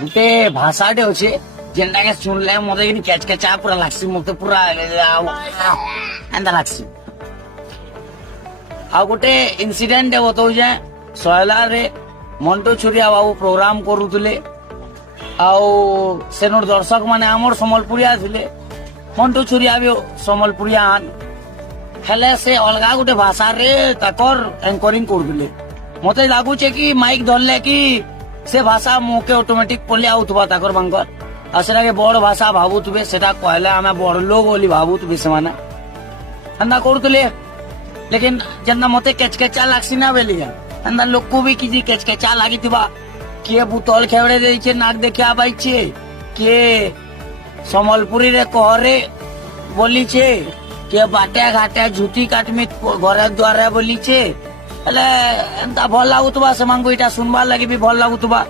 गुटे भाषाटे अच्छे जेनटा के सुनले मते कि कैच कैचा पूरा लागसी मते पूरा एंदा लागसी। आ गुटे इंसिडेंट बताऊ जे सोयला रे मंटू छुरिया बाबू प्रोग्राम करूले आउ सेनोर दर्शक माने आमर समलपुरिया थिले मंटू छुरिया भी समलपुरिया हेले से अलगा गुटे भाषा रे ताकर एंकरिंग करूले मते लागुचे कि माइक धरले कि से भाषा मोके ऑटोमेटिक पले आउथबा ताकर बांकर आ सेटा के बड़ भाषा भाबुतबे सेटा कहले हमें बड़ लोग बोली भाबुतबे से माने अंदा करूले लेकिन जन्ना मते केचकेचा लागसी ना बेलिया अंदा लोग को भी किसी केचकेचा लागितबा किए बुतल खेवड़े देइछे नाक देखे आबाइछे के समलपुरी रे कहरे बोलीछे के बाटे घाटे झूठी काटमी घरे द्वारे बोलीछे हेले एंता भल लागुतबा सेमांको इटा सुनबार लागि भी भल लागुतबा।